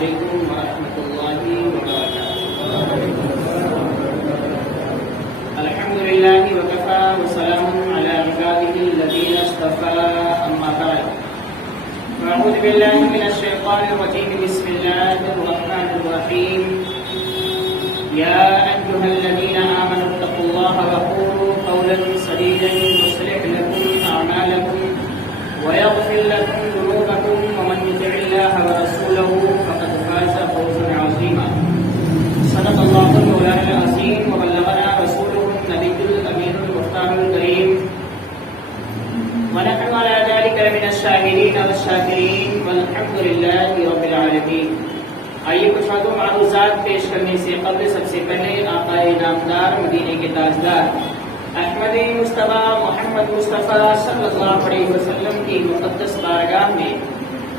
علیکم ورحمۃ اللہ وبرکاتہ۔ الحمد للہ وکفی وسلام علی عباده الذین اصطفی، اما بعد فاعوذ باللہ من الشیطان الرجیم، بسم اللہ الرحمن الرحیم۔ یا ایھا الذین آمنوا اتقوا اللہ وقولوا قولا سدیدا یصلح لکم اعمالکم ويغفر لكم ذنوبكم ومن يطع الله ورسوله فقد فاز فوزا عظيما۔ صدق الله مولانا العظيم وبلغنا رسوله النبي الامين المختار الكريم، ونحن على ذلك من الشاهدين والشاكرين والحمد لله رب العالمين۔ آئیے کچھ باتوں معروضات پیش کرنے سے قبل سب سے پہلے آقا نامدار مدینے کے تاجدار احمد مصطفیٰ محمد مصطفیٰ صلی اللہ علیہ وسلم کی مقدس بارگاہ میں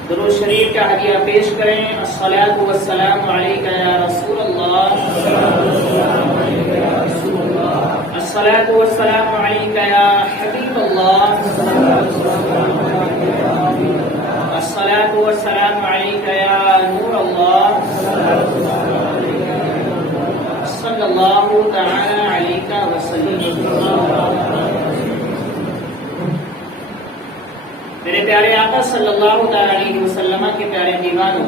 درود شریف کا ہدیہ پیش کریں۔ الصلاۃ والسلام علیک یا رسول اللہ، الصلاۃ والسلام علیک یا حبیب اللہ، الصلاۃ والسلام علیک یا نور اللہ، صلی اللہ تعالی علیہ وسلم۔ میرے پیارے آقا صلی اللہ تعالی علیہ وسلم کے پیارے دیوانوں،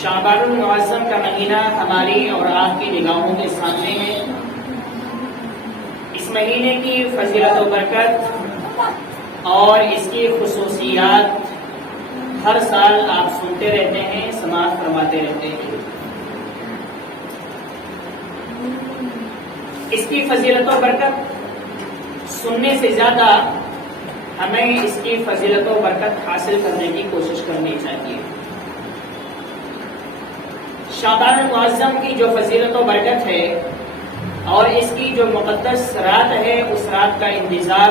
شعبان المعظم کا مہینہ ہماری اور آپ کی نگاہوں کے سامنے ہے۔ اس مہینے کی فضیلت و برکت اور اس کی خصوصیات ہر سال آپ سنتے رہتے ہیں، سماعت فرماتے رہتے ہیں۔ اس کی فضیلت و برکت سننے سے زیادہ ہمیں اس کی فضیلت و برکت حاصل کرنے کی کوشش کرنی چاہیے۔ شعبان المعظم کی جو فضیلت و برکت ہے اور اس کی جو مقدس رات ہے، اس رات کا انتظار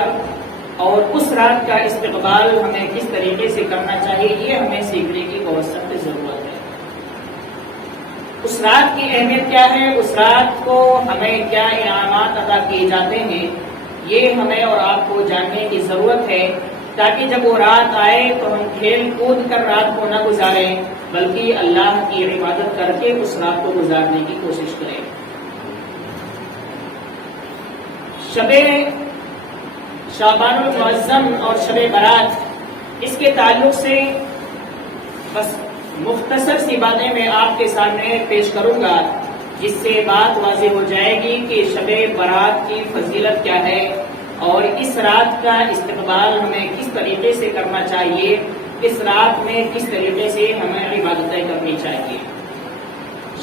اور اس رات کا استقبال ہمیں کس طریقے سے کرنا چاہیے، یہ ہمیں سیکھنے کی بہت سخت ضرورت ہے۔ اس رات کی اہمیت کیا ہے، اس رات کو ہمیں کیا انعامات عطا کیے جاتے ہیں، یہ ہمیں اور آپ کو جاننے کی ضرورت ہے، تاکہ جب وہ رات آئے تو ہم کھیل کود کر رات کو نہ گزاریں، بلکہ اللہ کی عبادت کر کے اس رات کو گزارنے کی کوشش کریں۔ شب شعبان المعظم اور شب برات، اس کے تعلق سے بس مختصر سی باتیں میں آپ کے سامنے پیش کروں گا، جس سے بات واضح ہو جائے گی کہ شب برات کی فضیلت کیا ہے اور اس رات کا استقبال ہمیں کس طریقے سے کرنا چاہیے، اس رات میں کس طریقے سے ہمیں عبادتیں کرنی چاہیے۔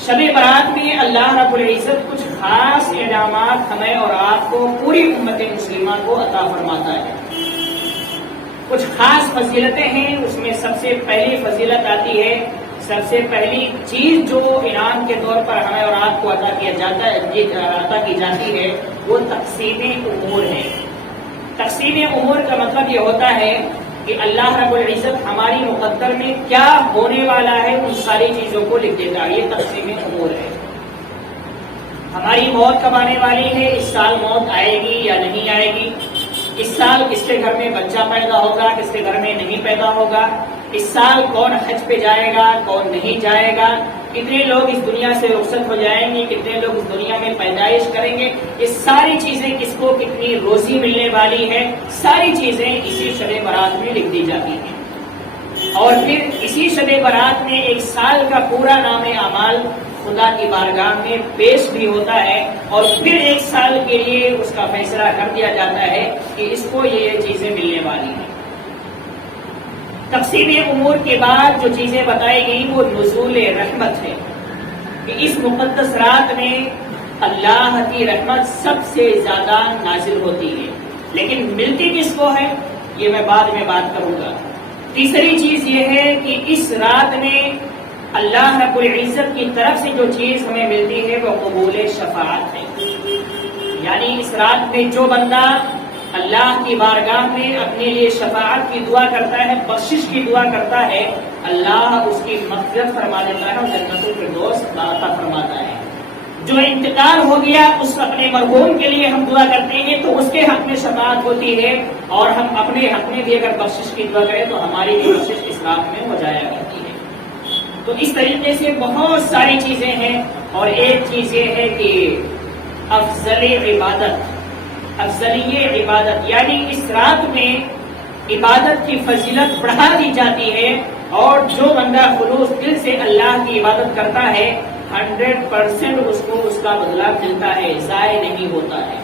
شب برات میں اللہ رب العزت کچھ خاص انعامات ہمیں اور آپ کو، پوری امت مسلمہ کو عطا فرماتا ہے۔ کچھ خاص فضیلتیں ہیں، اس میں سب سے پہلی فضیلت آتی ہے، سب سے پہلی چیز جو انعام کے طور پر ہمیں اور آپ کو عطا کی جاتی ہے، وہ تقسیم امور ہے۔ تقسیم امور کا مطلب یہ ہوتا ہے کہ اللہ رب العزت ہماری مقدر میں کیا ہونے والا ہے، ان ساری چیزوں کو لکھ دیتا ہے۔ یہ تقسیم امور ہے۔ ہماری موت کب آنے والی ہے، اس سال موت آئے گی یا نہیں آئے گی، اس سال کس کے گھر میں بچہ پیدا ہوگا، کس کے گھر میں نہیں پیدا ہوگا، اس سال کون حج پہ جائے گا، کون نہیں جائے گا، کتنے لوگ اس دنیا سے رخصت ہو جائیں گے، کتنے لوگ اس دنیا میں پیدائش کریں گے، یہ ساری چیزیں، کس کو کتنی روزی ملنے والی ہے، ساری چیزیں اسی شب برات میں لکھ دی جاتی ہیں۔ اور پھر اسی شب برات میں ایک سال کا پورا نام اعمال خدا کی بارگاہ میں پیش بھی ہوتا ہے، اور پھر ایک سال کے لیے اس کا فیصلہ کر دیا جاتا ہے کہ اس کو یہ چیزیں ملنے والی ہیں۔ تقسیم امور کے بعد جو چیزیں بتائی گئی وہ نزول رحمت ہے، کہ اس مقدس رات میں اللہ کی رحمت سب سے زیادہ نازل ہوتی ہے، لیکن ملتی کس کو ہے یہ میں بعد میں بات کروں گا۔ تیسری چیز یہ ہے کہ اس رات میں اللہ رب العزت کی طرف سے جو چیز ہمیں ملتی ہے وہ قبول شفاعت ہے، یعنی اس رات میں جو بندہ اللہ کی بارگاہ میں اپنے لیے شفاعت کی دعا کرتا ہے، بخشش کی دعا کرتا ہے، اللہ اس کی مغفرت فرما دیتا ہے اور جنت الفردوس عطا فرماتا ہے۔ جو انتقال ہو گیا اس اپنے مرحوم کے لیے ہم دعا کرتے ہیں تو اس کے حق میں شفاعت ہوتی ہے، اور ہم اپنے حق میں بھی اگر بخشش کی دعا کریں تو ہماری بھی بخشش اس رات میں ہو جایا کرتی ہے۔ تو اس طریقے سے بہت ساری چیزیں ہیں، اور ایک چیز یہ ہے کہ افضل عبادت یعنی اس رات میں عبادت کی فضیلت بڑھا دی جاتی ہے، اور جو بندہ خلوص دل سے اللہ کی عبادت کرتا ہے 100% اس کو اس کا بدلہ ملتا ہے، ضائع نہیں ہوتا ہے۔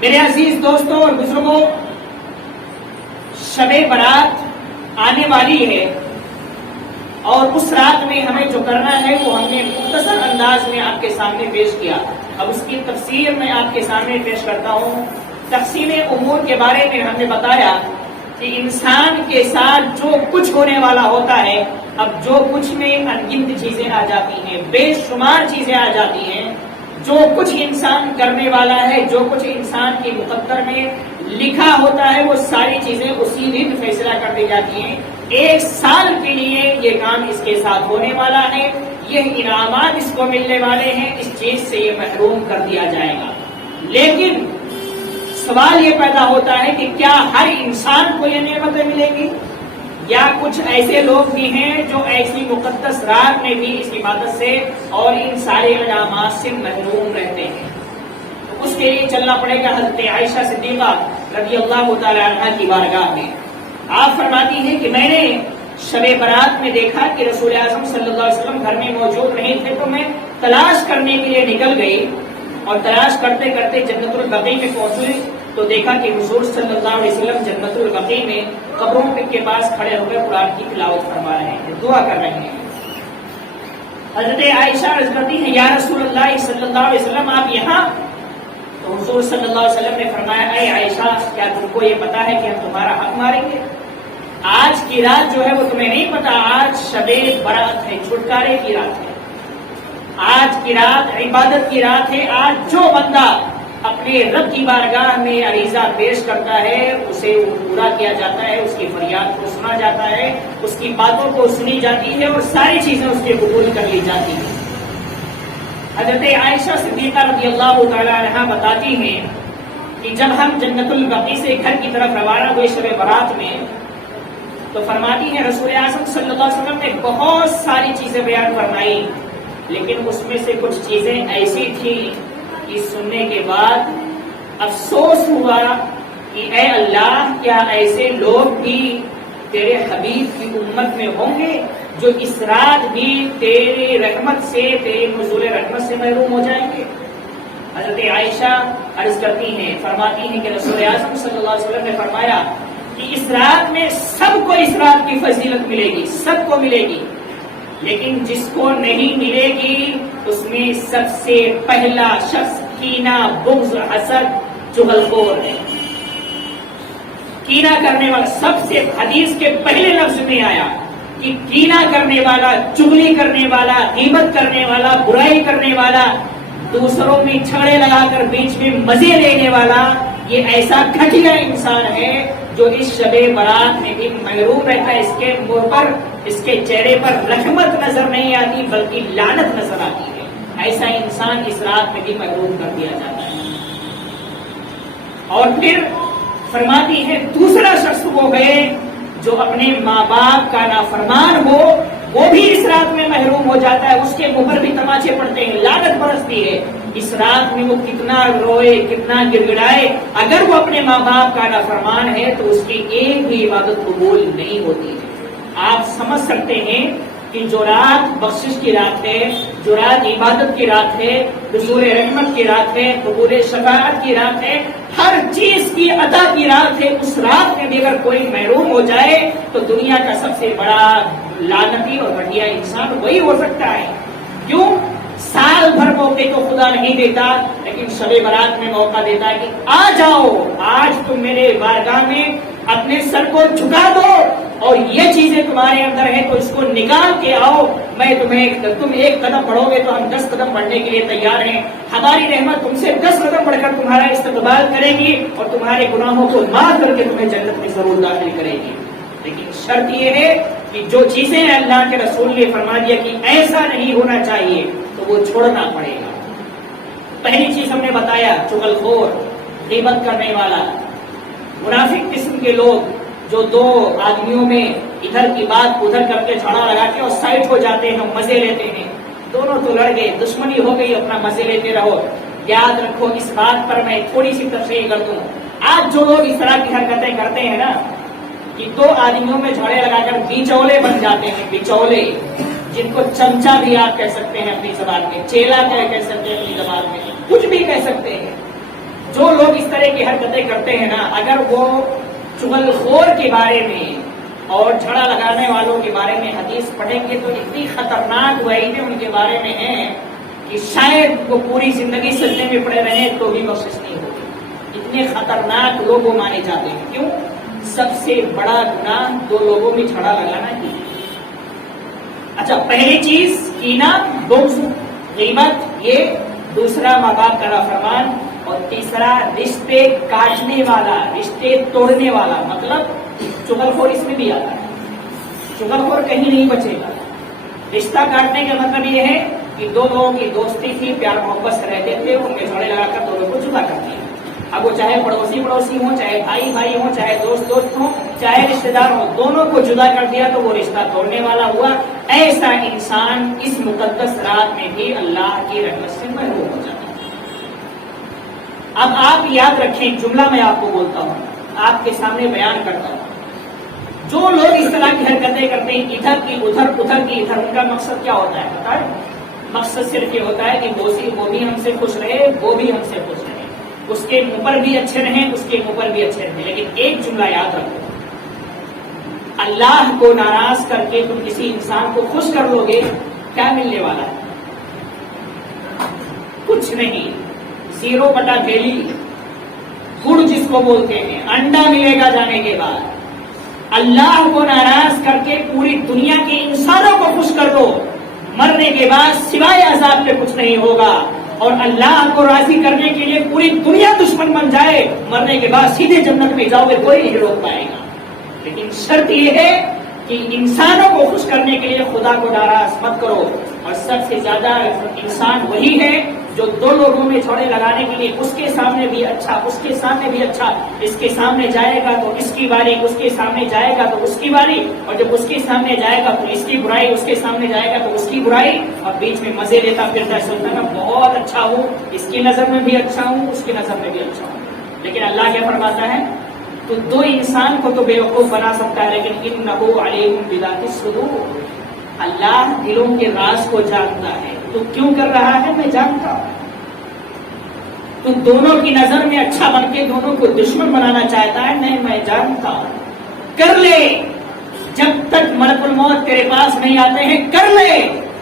میرے عزیز دوستوں اور بزرگوں، شب برات آنے والی ہے، اور اس رات میں ہمیں جو کرنا ہے وہ ہم نے مختصر انداز میں آپ کے سامنے پیش کیا۔ اب اس کی تفسیر میں آپ کے سامنے پیش کرتا ہوں۔ تقسیم امور کے بارے میں ہم نے بتایا کہ انسان کے ساتھ جو کچھ ہونے والا ہوتا ہے، اب جو کچھ میں انگنت چیزیں آ جاتی ہیں، بے شمار چیزیں آ جاتی ہیں، جو کچھ انسان کرنے والا ہے، جو کچھ انسان کے مقدر میں لکھا ہوتا ہے، وہ ساری چیزیں اسی دن فیصلہ کر دی جاتی ہیں۔ 1 سال کے لیے یہ کام اس کے ساتھ ہونے والا ہے، یہ انعامات اس کو ملنے والے ہیں، اس چیز سے یہ محروم کر دیا جائے گا۔ لیکن سوال یہ پیدا ہوتا ہے کہ کیا ہر انسان کو یہ نعمتیں ملیں گی، یا کچھ ایسے لوگ بھی ہیں جو ایسی مقدس رات میں بھی اس عبادت سے اور ان سارے انعامات سے محروم رہتے ہیں؟ تو اس کے لیے چلنا پڑے گا حضرت عائشہ صدیقہ رضی اللہ تعالی عنہا کی بارگاہ میں۔ آپ فرماتی ہیں کہ میں نے شب برات میں دیکھا کہ رسول اعظم صلی اللہ علیہ وسلم گھر میں موجود نہیں تھے، تو میں تلاش کرنے کے لیے نکل گئی، اور تلاش کرتے کرتے جنت البقیع میں پہنچی تو دیکھا کہ حضور صلی اللہ علیہ وسلم جنت البقیع میں قبروں کے پاس کھڑے ہو کر قرآن کی تلاوت فرما رہے ہیں، دعا کر رہے ہیں۔ حضرت عائشہ عرض کرتی ہیں یا رسول اللہ صلی اللہ علیہ وسلم آپ یہاں؟ تو حضور صلی اللہ علیہ وسلم نے فرمایا اے عائشہ، کیا تم کو یہ پتا ہے کہ ہم تمہارا حق ماریں گے؟ آج کی رات جو ہے وہ تمہیں نہیں پتا، آج شب برات ہے، چھٹکارے کی رات ہے، آج کی رات عبادت کی رات ہے۔ آج جو بندہ اپنے رب کی بارگاہ میں عریضہ پیش کرتا ہے اسے وہ پورا کیا جاتا ہے، اس کی فریاد کو سنا جاتا ہے، اس کی باتوں کو سنی جاتی ہے، اور ساری چیزیں اس کے قبول کر لی جاتی ہیں۔ حضرت عائشہ صدیقہ رضی اللہ تعالی عنہا بتاتی ہیں کہ جب ہم جنت البقیع سے گھر کی طرف روانہ ہوئے شب برات میں، تو فرماتی ہیں رسول اعظم صلی اللہ علیہ وسلم نے بہت ساری چیزیں بیان فرمائی، لیکن اس میں سے کچھ چیزیں ایسی تھیں کہ سننے کے بعد افسوس ہوا کہ اے اللہ، کیا ایسے لوگ بھی تیرے حبیب کی امت میں ہوں گے جو اس رات بھی تیری رحمت سے، تیرے نزول رحمت سے محروم ہو جائیں گے؟ حضرت عائشہ عرض کرتی ہیں، فرماتی ہیں کہ رسول اعظم صلی اللہ علیہ وسلم نے فرمایا کہ اس رات میں سب کو اس رات کی فضیلت ملے گی، سب کو ملے گی، لیکن جس کو نہیں ملے گی اس میں سب سے پہلا شخص کینہ، بغض، حسد، چغلخور ہے۔ کینہ کرنے والا، سب سے حدیث کے پہلے لفظ میں آیا کہ کینہ کرنے والا، چغلی کرنے والا، غیبت کرنے والا، برائی کرنے والا، دوسروں میں جھگڑے لگا کر بیچ میں مزے لینے والا، یہ ایسا گھٹیا انسان ہے جو اس شب برات میں بھی محروم رہتا ہے۔ اس کے منہ پر، اس کے چہرے پر رحمت نظر نہیں آتی بلکہ لعنت نظر آتی ہے۔ ایسا انسان اس رات میں بھی محروم کر دیا جاتا ہے۔ اور پھر فرماتی ہے دوسرا شخص وہ ہے جو اپنے ماں باپ کا نافرمان ہو، وہ بھی اس رات میں محروم ہو جاتا ہے، اس کے منہ پر بھی تماچے پڑتے ہیں، لعنت برستی ہے۔ اس رات میں وہ کتنا روئے، کتنا گر گڑائے، اگر وہ اپنے ماں باپ کا نافرمان ہے تو اس کی ایک بھی عبادت قبول نہیں ہوتی ہے۔ آپ سمجھ سکتے ہیں کہ جو رات بخشش کی رات ہے، جو رات عبادت کی رات ہے، حضور رحمت کی رات ہے، قبول شفاعت کی رات ہے، ہر چیز کی عطا کی رات ہے، اس رات میں بھی اگر کوئی محروم ہو جائے تو دنیا کا سب سے بڑا لعنتی اور گھٹیا انسان وہی ہو سکتا ہے۔ کیوں؟ سال بھر موقع تو خدا نہیں دیتا، لیکن شب برات میں موقع دیتا ہے کہ آ جاؤ، آج تم میرے بارگاہ میں اپنے سر کو جھکا دو، اور یہ چیزیں تمہارے اندر ہیں تو اس کو نکال کے آؤ، میں تم ایک قدم بڑھو گے تو ہم 10 قدم بڑھنے کے لیے تیار ہیں، ہماری رحمت تم سے 10 قدم بڑھ کر تمہارا استقبال کرے گی اور تمہارے گناہوں کو معاف کر کے تمہیں جنت میں ضرور داخل کرے گی۔ لیکن شرط یہ ہے کہ جو چیزیں اللہ کے رسول نے فرما دیا کہ ایسا نہیں ہونا چاہیے تو وہ چھوڑنا پڑے گا۔ پہلی چیز ہم نے بتایا چغل خور، غیبت کرنے والا، منافق قسم کے لوگ جو دو آدمیوں میں ادھر کی بات ادھر کر کے جھگڑا لگا کے اور سائٹ ہو جاتے ہیں، مزے لیتے ہیں، دونوں تو لڑ گئے، دشمنی ہو گئی، اپنا مزے لیتے رہو۔ یاد رکھو اس بات پر میں تھوڑی سی تفصیل کر دوں، آج جو لوگ اس طرح کی حرکتیں کرتے ہیں نا کہ دو آدمیوں میں جھگڑے لگا کر بیچولے بن جاتے ہیں، بیچولے، جن کو چمچا بھی آپ کہہ سکتے ہیں اپنی زبان میں، چیلا کہہ سکتے ہیں اپنی زبان میں، کچھ بھی کہہ سکتے ہیں۔ جو لوگ اس طرح کی حرکتیں کرتے ہیں نا، اگر وہ چغل خور کے بارے میں اور جھگڑا لگانے والوں کے بارے میں حدیث پڑھیں گے تو اتنی خطرناک وعیدیں ان کے بارے میں ہیں کہ شاید وہ پوری زندگی سجدے میں پڑے رہے تو بھی بخشش نہیں ہوگی۔ اتنے خطرناک لوگ وہ مانے جاتے ہیں۔ کیوں؟ سب سے بڑا گناہ دو لوگوں میں جھگڑا لگانا ہی۔ اچھا، پہلی چیز کینہ، بغض، غیبت، یہ دوسرا ماں باپ کا نافرمان، اور تیسرا رشتے کاٹنے والا، رشتے توڑنے والا، مطلب چغل خور اس میں بھی آتا ہے۔ چغل خور کہیں نہیں بچے گا۔ رشتہ کاٹنے کا مطلب یہ ہے کہ دو لوگوں کی دوستی تھی، پیار محبت سے رہتے تھے، ان کے جھگڑے لگا کر دونوں کو جدا کر دیا۔ اب وہ چاہے پڑوسی ہوں، چاہے بھائی ہوں، چاہے دوست ہوں، چاہے رشتے دار ہوں، دونوں کو جدا کر دیا تو وہ رشتہ توڑنے والا ہوا۔ ایسا انسان اس مقدس رات میں بھی اللہ کی رحمت سے محروم ہو جاتا ہے۔ اب آپ یاد رکھیں، جملہ میں آپ کو بولتا ہوں، آپ کے سامنے بیان کرتا ہوں، جو لوگ اس طرح کی حرکتیں کرتے ہیں، ادھر کی ادھر، ادھر کی ادھر، ان کا مقصد کیا ہوتا ہے پتہ ہے؟ مقصد صرف یہ ہوتا ہے کہ وہ بھی ہم سے خوش رہے، وہ بھی ہم سے خوش رہے، اس کے منہ پر بھی اچھے رہیں، اس کے منہ پر بھی اچھے رہیں۔ لیکن ایک جملہ یاد رکھو، اللہ کو ناراض کر کے تم کسی انسان کو خوش کر لو گے، کیا ملنے والا ہے؟ کچھ نہیں، 0/ڈیلی، گڑ جس کو بولتے ہیں، انڈا ملے گا جانے کے بعد۔ اللہ کو ناراض کر کے پوری دنیا کے انسانوں کو خوش کر دو، مرنے کے بعد سوائے عذاب کے کچھ نہیں ہوگا۔ اور اللہ کو راضی کرنے کے لیے پوری دنیا دشمن بن جائے، مرنے کے بعد سیدھے جنت میں جاؤ گے، کوئی نہیں روک پائے گا۔ لیکن شرط یہ ہے کہ انسانوں کو خوش کرنے کے لیے خدا کو ناراض مت کرو۔ اور سب سے زیادہ انسان وہی ہے جو دو لوگوں میں جھگڑے لگانے کے لیے اس کے سامنے بھی اچھا، اس کے سامنے بھی اچھا، اس کے سامنے جائے گا تو اس کی باری، اس کے سامنے جائے گا تو اس کی باری، اور جب اس کے سامنے جائے گا تو اس کی برائی، اس کے سامنے جائے گا تو اس کی برائی، اور بیچ میں مزے لیتا پھرتا ہے، سنتا میں بہت اچھا ہوں، اس کی نظر میں بھی اچھا ہوں، اس کی نظر میں بھی اچھا ہوں۔ لیکن اللہ کیا فرماتا ہے؟ تو دو انسان کو تو بیوقوف بنا سکتا ہے، لیکن انہ علیم بذات الصدور، اللہ دلوں کے راز کو جانتا ہے۔ تو کیوں کر رہا ہے؟ میں جانتا ہوں۔ تو دونوں کی نظر میں اچھا بن کے دونوں کو دشمن بنانا چاہتا ہے؟ نہیں، میں جانتا ہوں۔ کر لے، جب تک ملک الموت تیرے پاس نہیں آتے ہیں کر لے،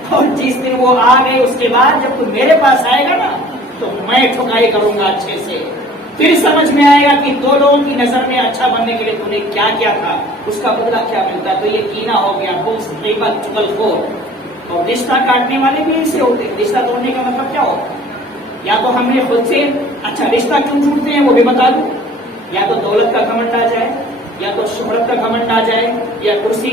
اور جس دن وہ آ گئے اس کے بعد جب تو میرے پاس آئے گا نا تو میں ٹھکائی کروں گا اچھے سے، پھر سمجھ میں آئے گا کہ دو لوگوں کی نظر میں اچھا بننے کے لیے تو نے کیا کیا تھا، اس کا بدلہ کیا ملتا ہے۔ تو یہ کینہ ہو گیا، بغض، غیبت، چغل خور، اور رشتہ کاٹنے والے بھی ایسے ہوتے ہیں۔ رشتہ توڑنے کا مطلب کیا ہوتا ہے؟ یا تو ہم نے خود سے، اچھا رشتہ کیوں ٹوٹتے ہیں وہ بھی بتا دوں، یا تو دولت کا گھمنڈ آ جائے، یا تو شہرت کا گھمنڈ آ جائے، یا کرسی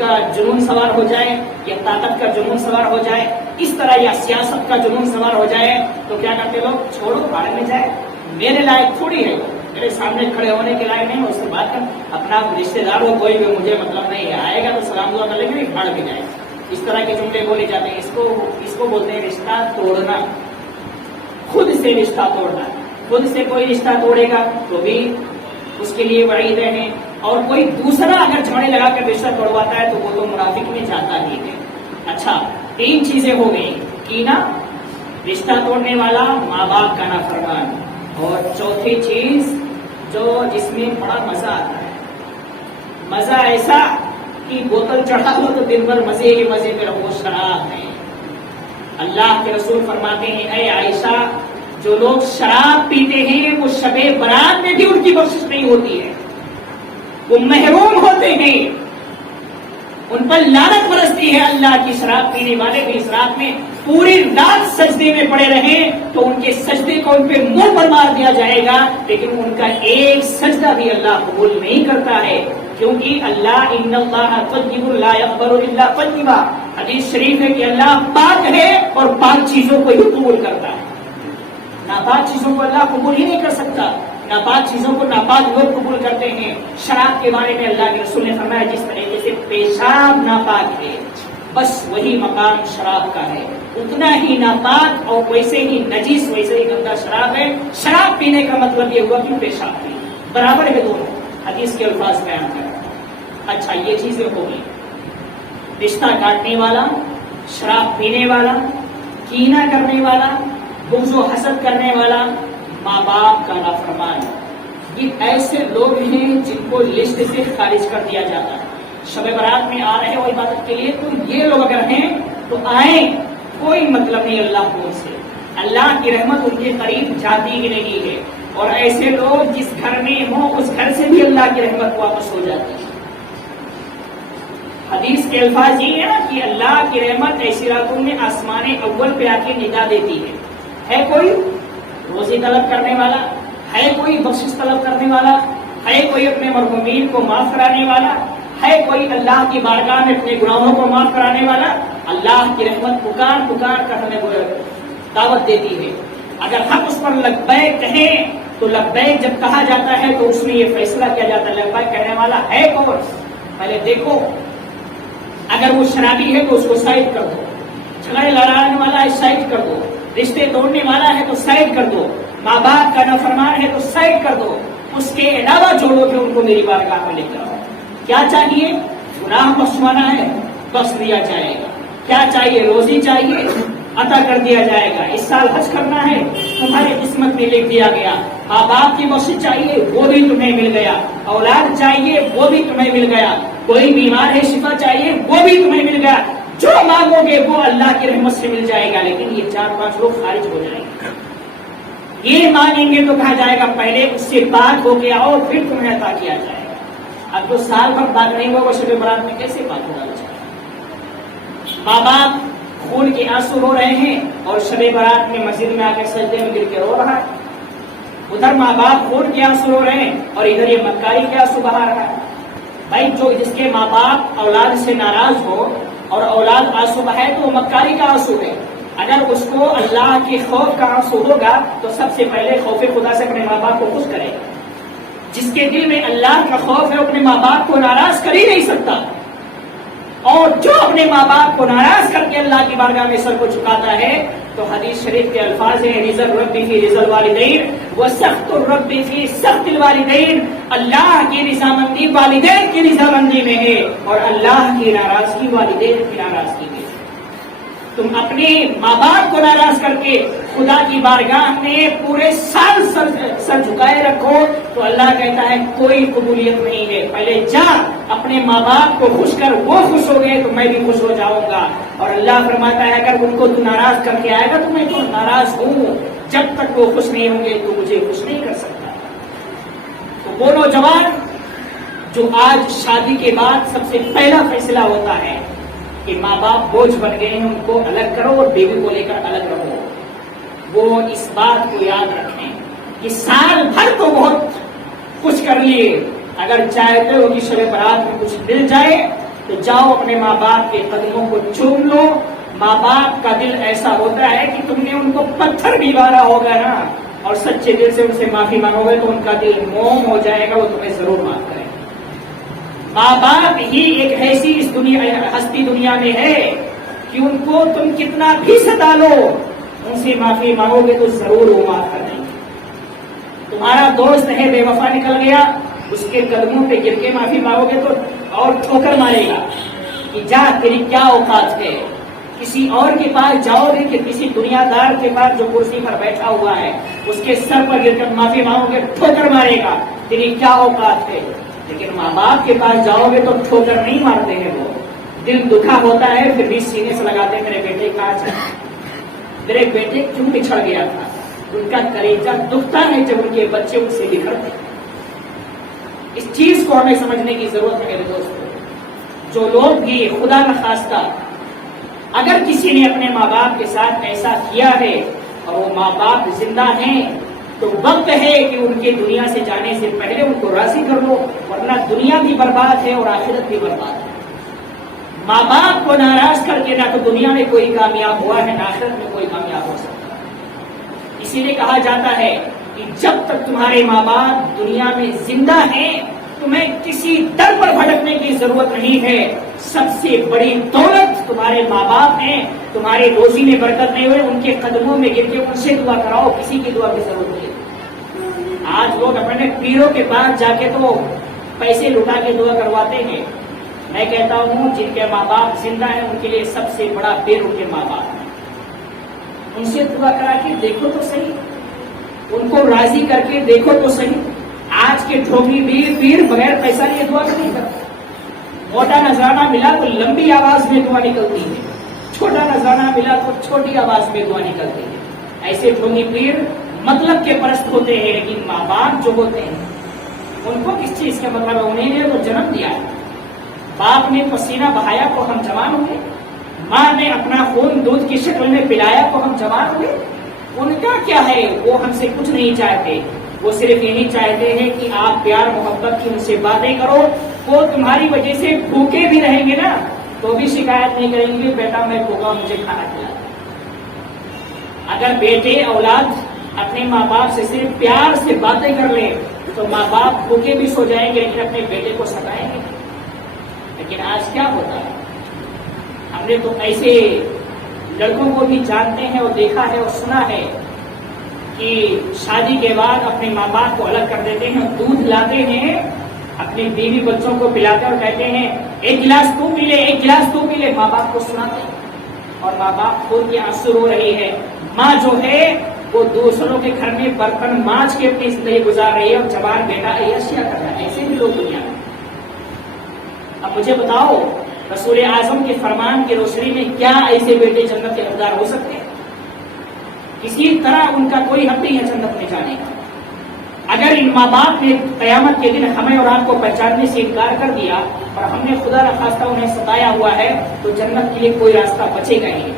کا جنون سوار ہو جائے، یا طاقت کا جنون سوار ہو جائے، اس طرح، یا سیاست کا جنون سوار ہو جائے، تو کیا کرتے لوگ؟ چھوڑو، بھاڑ میں جائے، میرے لائق تھوڑی ہے، میرے سامنے کھڑے ہونے کے لائق نہیں، اس سے بات کر، اپنا رشتے دار ہو کوئی بھی، مجھے مطلب نہیں ہے، آئے گا تو سلام دعا کر لیں گے، بھاڑ میں جائے۔ اس طرح کے جملے بولے جاتے ہیں، اس کو بولتے ہیں رشتہ توڑنا، خود سے رشتہ توڑنا۔ خود سے کوئی رشتہ توڑے گا تو بھی اس کے لیے وعید ہے، اور کوئی دوسرا اگر جھگڑے لگا کر رشتہ توڑواتا ہے تو وہ تو منافق میں جاتا ہی ہے۔ اچھا، 3 چیزیں ہو گئی، کینہ، رشتہ توڑنے والا، ماں باپ کا نافرمان، اور چوتھی چیز جس میں بڑا مزہ آتا ہے، مزہ ایسا کہ بوتل چڑھا ہو تو دن بھر مزے ہی مزے میں رہو، شراب ہے۔ اللہ کے رسول فرماتے ہیں، اے عائشہ، جو لوگ شراب پیتے ہیں وہ شب برات میں بھی ان کی بخشش نہیں ہوتی ہے، وہ محروم ہوتے ہیں، ان پر لعنت برستی ہے اللہ کی۔ شراب پینے والے بھی اس رات میں پوری رات سجدے میں پڑے رہیں تو ان کے سجدے کو ان پہ منہ پر مار دیا جائے گا، لیکن ان کا ایک سجدہ بھی اللہ قبول نہیں کرتا ہے۔ کیونکہ اللہ ان اللہ طیب لا یقبل الا طیبا، حدیث شریف ہے کہ اللہ پاک ہے اور پاک چیزوں کو ہی قبول کرتا ہے، ناپاک چیزوں کو اللہ قبول ہی نہیں کر سکتا، ناپاک چیزوں کو ناپاک لوگ قبول کرتے ہیں۔ شراب کے بارے میں اللہ کے رسول نے فرمایا جس طریقے سے پیشاب ناپاک ہے بس وہی مقام شراب کا ہے، اتنا ہی ناپاک اور ویسے ہی نجیس ویسے ہی گندا شراب ہے۔ شراب پینے کا مطلب یہ ہوا کہ پیشاب پی، برابر ہے دونوں، حدیث کے الفاظ بیان کر۔ اچھا یہ چیزیں ہوگی، رشتہ کاٹنے والا، شراب پینے والا، کینہ کرنے والا، بغض و حسد کرنے والا، ماں باپ کا نافرمان، یہ ایسے لوگ ہیں جن کو لسٹ سے خارج کر دیا جاتا ہے۔ شب برات میں آ رہے ہو عبادت کے لیے تو یہ لوگ اگر ہیں تو آئیں، کوئی مطلب نہیں اللہ کو سے، اللہ کی رحمت ان کے قریب جاتی ہی نہیں ہے، اور ایسے لوگ جس گھر میں ہوں اس گھر سے بھی اللہ کی رحمت واپس ہو جاتی ہے۔ حدیث کے الفاظ یہ ہے کہ اللہ کی رحمت ایسی راتوں میں آسمان اول پہ آ کے ندا دیتی ہے کوئی روزی طلب کرنے والا، ہے کوئی بخشش طلب کرنے والا، ہے کوئی اپنے مرحومین کو معاف کرانے والا، ہے کوئی اللہ کی بارگاہ میں اپنے گناہوں کو معاف کرانے والا، اللہ کی رحمت پکار پکار کر ہمیں دعوت دیتی ہے۔ اگر ہم اس پر لبیک کہیں تو لبیک جب کہا جاتا ہے تو اس میں یہ فیصلہ کیا جاتا ہے لبیک کہنے والا ہے کون، پہلے دیکھو، اگر وہ شرابی ہے تو اس کو سائڈ کر دو، جھگڑے لڑانے والا ہے سائڈ کر دو، رشتے توڑنے والا ہے تو سائڈ کر دو، ماں باپ کا نافرمان ہے تو سائڈ کر دو، اس کے علاوہ جو لوگ ہیں ان کو میری بارگاہ میں لے کر آؤ۔ کیا چاہیے؟ گناہ بخشوانا ہے، بخش دیا جائے گا۔ کیا چاہیے؟ روزی چاہیے، عطا کر دیا جائے گا۔ اس سال حج کرنا ہے، تمہاری قسمت میں لکھ دیا گیا۔ ماں باپ کی بخشش چاہیے، وہ بھی تمہیں مل گیا۔ اولاد چاہیے، وہ بھی تمہیں مل گیا۔ کوئی بیمار ہے، شفا چاہیے، وہ بھی تمہیں مل گیا۔ جو مانگو گے وہ اللہ کی رحمت سے مل جائے گا، لیکن یہ 4-5 لوگ خارج ہو جائیں گے۔ یہ مانگیں گے تو کہا جائے گا پہلے اس سے پاک ہو کے آؤ پھر تمہیں عطا کیا جائے گا۔ اب جو سال بھر پاک نہیں ہوگا وہ شب برات میں کیسے پاک ہوگا؟ ماں باپ خون کے آنسو رو رہے ہیں اور شب برات میں مسجد میں آ کے سجدے میں گر کے رو رہا ہے، ادھر ماں باپ خون کے آنسو رو رہے ہیں اور ادھر یہ مکاری کے آنسو بہا رہا ہے۔ بھائی جو جس کے ماں باپ اولاد سے ناراض ہو اور اولاد آنسو بہائے تو وہ مکاری کا آنسو ہے۔ اگر اس کو اللہ کے خوف کا آنسو ہوگا تو سب سے پہلے خوف خدا سے اپنے ماں باپ کو خوش کرے گا۔ جس کے دل میں اللہ کا خوف ہے اپنے ماں باپ کو ناراض کر ہی نہیں سکتا، اور جو اپنے ماں باپ کو ناراض کر کے اللہ کی بارگاہ میں سر کو جھکاتا ہے تو حدیث شریف کے الفاظ ہیں رضا الرب فی رضا الوالدین وسخط الرب فی سخط الوالدین، اللہ کی رضامندی والدین کی رضامندی میں ہے اور اللہ کی ناراضگی والدین کی ناراضگی میں ہے۔ تم اپنے ماں باپ کو ناراض کر کے خدا کی بارگاہ میں پورے سال سر جھکائے رکھو تو اللہ کہتا ہے کوئی قبولیت نہیں ہے۔ پہلے جا اپنے ماں باپ کو خوش کر، وہ خوش ہو گئے تو میں بھی خوش ہو جاؤں گا۔ اور اللہ فرماتا ہے اگر ان کو تو ناراض کر کے آئے گا تو میں تو ناراض ہوں، جب تک وہ خوش نہیں ہوں گے تو مجھے خوش نہیں کر سکتا۔ تو وہ نوجوان جو آج شادی کے بعد سب سے پہلا فیصلہ ہوتا ہے کہ ماں باپ بوجھ بن گئے ہیں، ان کو الگ کرو اور بیوی کو لے کر الگ رہو، وہ اس بات کو یاد رکھیں کہ سال بھر تو بہت کچھ کر لیے، اگر چاہتے ہو کہ شب برات میں کچھ مل جائے تو جاؤ اپنے ماں باپ کے قدموں کو چوم لو۔ ماں باپ کا دل ایسا ہوتا ہے کہ تم نے ان کو پتھر بھی مارا ہوگا نا اور سچے دل سے ان سے معافی مانگو گے تو ان کا دل موم ہو جائے گا، وہ تمہیں ضرور معاف کرے۔ ماں باپ ہی ایک ایسی اس دنیا ہستی دنیا میں ہے کہ ان کو تم کتنا بھی ستا لو، ان سے معافی مانگو گے تو ضرور وہ معاف کر دیں گے۔ تمہارا دوست ہے بے وفا نکل گیا، اس کے قدموں پہ گر کے معافی مانگو گے تو اور ٹھوکر مارے گا کہ جا تیری کیا اوقات ہے۔ کسی اور کے پاس جاؤ گے کہ کسی دنیا دار کے پاس جو کرسی پر بیٹھا ہوا ہے اس کے سر پر گر کر معافی مانگو گے ٹھوکر مارے گا، تیری کیا اوقات ہے۔ لیکن ماں باپ کے پاس جاؤ گے تو ٹھوکر نہیں مارتے ہیں، وہ دل دکھا ہوتا ہے پھر بھی سینے سے لگاتے ہیں میرے بیٹے کہاں چاہے، میرے بیٹے کیوں بچھڑ گیا تھا۔ ان کا کلیجہ دکھتا ہے جب ان کے بچے ان سے بکھرتے ہیں۔ اس چیز کو ہمیں سمجھنے کی ضرورت ہے میرے دوستوں۔ جو لوگ بھی خدا نخواستہ اگر کسی نے اپنے ماں باپ کے ساتھ ایسا کیا ہے اور وہ ماں باپ زندہ ہیں تو وقت ہے کہ ان کے دنیا سے جانے سے پہلے ان کو راضی کر لو، ورنہ دنیا بھی برباد ہے اور آخرت بھی برباد ہے۔ ماں باپ کو ناراض کر کے نہ تو دنیا میں کوئی کامیاب ہوا ہے، نہ آخرت میں کوئی کامیاب ہو سکتا ہے۔ اسی لیے کہا جاتا ہے کہ جب تک تمہارے ماں باپ دنیا میں زندہ ہیں تمہیں کسی در پر بھٹکنے کی ضرورت نہیں ہے۔ سب سے بڑی دولت تمہارے ماں باپ ہیں، تمہارے روزی میں برکت نہیں ہوئے، ان کے قدموں میں گر کے ان سے دعا کراؤ، کسی کی دعا کی ضرورت نہیں۔ آج لوگ اپنے پیروں کے پاس جا کے تو پیسے لٹا کے دعا کرواتے ہیں۔ میں کہتا ہوں جن کے ماں باپ زندہ ہیں ان کے لیے سب سے بڑا پیر ان کے ماں باپ ہیں۔ ان سے دعا کرا کے دیکھو تو صحیح، ان کو راضی کر کے دیکھو تو صحیح۔ آج کے ٹھوکی پیر بغیر پیسہ لیے دعا نہیں کرتا۔ موٹا نذرانہ ملا تو لمبی آواز میں دعا نکلتی ہے، چھوٹا نذرانہ ملا تو چھوٹی آواز میں دعا نکلتی ہے۔ ایسے ٹھوکی پیر مطلب کے پرست ہوتے ہیں، لیکن ماں باپ جو ہوتے ہیں ان کو کس چیز کا مطلب ہے؟ انہیں نے تو جنم دیا ہے، باپ نے پسینہ بہایا تو ہم جوان ہوئے، ماں نے اپنا خون دودھ کی شکل میں پلایا تو ہم جوان ہوئے۔ ان کا کیا ہے؟ وہ ہم سے کچھ نہیں چاہتے، وہ صرف یہی چاہتے ہیں کہ آپ پیار محبت کی ان سے باتیں کرو۔ وہ تمہاری وجہ سے بھوکے بھی رہیں گے نا تو بھی شکایت نہیں کریں گے، بیٹا میں بھوکا مجھے کھانا کھلا۔ اگر بیٹے اولاد اپنے ماں باپ سے صرف پیار سے باتیں کر لیں تو ماں باپ بھوکے بھی سو جائیں گے، لیکن اپنے بیٹے کو ستائیں گے۔ لیکن آج کیا ہوتا ہے؟ ہم نے تو ایسے لڑکوں کو بھی جانتے ہیں اور دیکھا ہے اور سنا ہے کہ شادی کے بعد اپنے ماں باپ کو الگ کر دیتے ہیں، دودھ لاتے ہیں اپنی بیوی بچوں کو پلاتے اور کہتے ہیں ایک گلاس تو پی لے، ایک گلاس تو پی لے، ماں باپ کو سناتے ہیں اور ماں باپ خود کی آنسو رو رہی ہے۔ ماں جو ہے وہ دوسروں کے گھر میں برتن مانج کے اپنی زندگی گزار رہی ہے اور جوان بیٹا عیاشیاں کر رہا ہے۔ ایسے بھی لوگ دنیا میں۔ اب مجھے بتاؤ رسول اعظم کے فرمان کی روشنی میں کیا ایسے بیٹے جنت کے حقدار ہو سکتے ہیں؟ کسی طرح ان کا کوئی حق نہیں ہے جنت میں جانے کا۔ اگر ان ماں باپ نے قیامت کے دن ہمیں اور آپ کو پہچاننے سے انکار کر دیا اور ہم نے خدا نخواستہ انہیں ستایا ہوا ہے تو جنت کے لیے کوئی راستہ بچے گا ہی،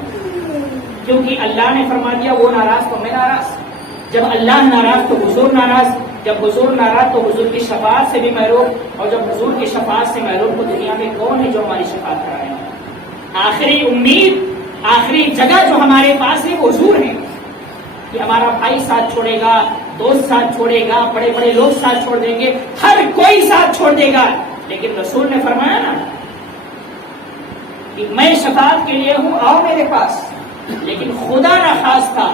کیونکہ اللہ نے فرما دیا وہ ناراض تو میں ناراض۔ جب اللہ ناراض تو حضور ناراض، جب حضور ناراض تو حضور کی شفاعت سے بھی محروم، اور جب حضور کی شفاعت سے محروم تو دنیا میں کون ہے جو ہماری شفاعت کرائے گا؟ آخری امید، آخری جگہ جو ہمارے پاس ہے وہ حضور ہے کہ ہمارا بھائی ساتھ چھوڑے گا، دوست ساتھ چھوڑے گا، بڑے بڑے لوگ ساتھ چھوڑ دیں گے، ہر کوئی ساتھ چھوڑ دے گا، لیکن رسول نے فرمایا نا کہ میں شفاعت کے لیے ہوں، آؤ میرے پاس۔ لیکن خدا ناخواستہ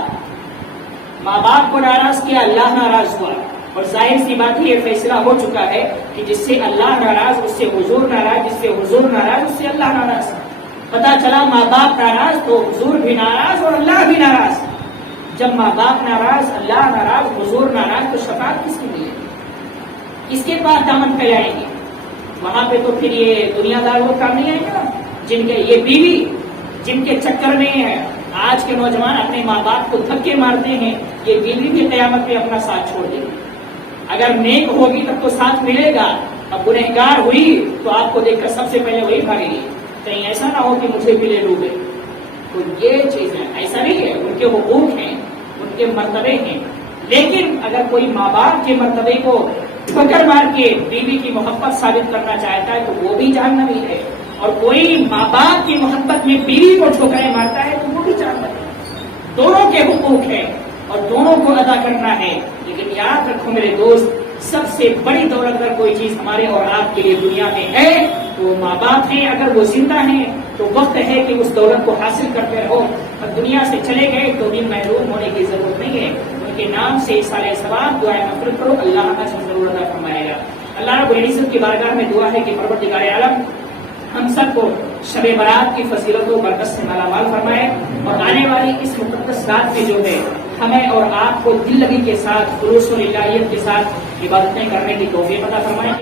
ماں باپ کو ناراض کیا، اللہ ناراض ہوا، اور ظاہر سی بات یہ فیصلہ ہو چکا ہے کہ جس سے اللہ ناراض اس سے حضور ناراض، جس سے حضور ناراض اس سے اللہ ناراض۔ پتا چلا ماں باپ ناراض تو حضور بھی ناراض اور اللہ بھی ناراض۔ جب ماں باپ ناراض، اللہ ناراض، حضور ناراض تو شفاعت کس کی ملے گی؟ کس کے پاس دامن پھیلائیں گے؟ وہاں پہ تو پھر یہ دنیا دار وہ کام نہیں آئے گا جن کے یہ بیوی جن کے چکر میں آج کے نوجوان اپنے ماں باپ کو دھکے مارتے ہیں، یہ بیوی بھی قیامت میں اپنا ساتھ چھوڑ دے گی۔ اگر نیک ہوگی تب تو ساتھ ملے گا، اب گنہگار ہوئی تو آپ کو دیکھ کر سب سے پہلے وہی بھاگے گی، کہیں ایسا نہ ہو کہ مجھے بھی لے ڈوبے۔ تو یہ چیز ہے، ایسا نہیں ہے، ان کے حقوق ہیں، ان کے مرتبے ہیں، لیکن اگر کوئی ماں باپ کے مرتبے کو ٹھوکر مار کے بیوی کی محبت ثابت کرنا چاہتا ہے تو وہ بھی جہنمی ہے، اور کوئی ماں باپ کی محبت میں بیوی کو ٹھوکریں مارتا ہے تو وہ بھی جہنمی ہے۔ دونوں کے حقوق ہیں اور دونوں کو ادا کرنا ہے، لیکن یاد رکھو میرے دوست، سب سے بڑی دولت اگر کوئی چیز ہمارے اور آپ کے لیے دنیا میں ہے تو وہ ماں باپ ہیں۔ اگر وہ زندہ ہیں تو وقت ہے کہ اس دولت کو حاصل کرتے رہو، اور دنیا سے چلے گئے تو بھی محروم ہونے کی ضرورت نہیں ہے۔ ان کے نام سے سارے ثواب دعائیں مغفرت کرو، اللہ ہمیں سے ضرور عطا فرمائے گا۔ اللہ رب العزت کی بارگاہ میں دعا ہے کہ پروردگار عالم ہم سب کو شب برات کی فضیلت و برکت سے مالا مال فرمائے، اور آنے والی اس مقدس رات میں جو ہے ہمیں اور آپ کو دل لگی کے ساتھ، خلوص و للہیت کے ساتھ عبادتیں کرنے کی توفیق عطا فرمائے۔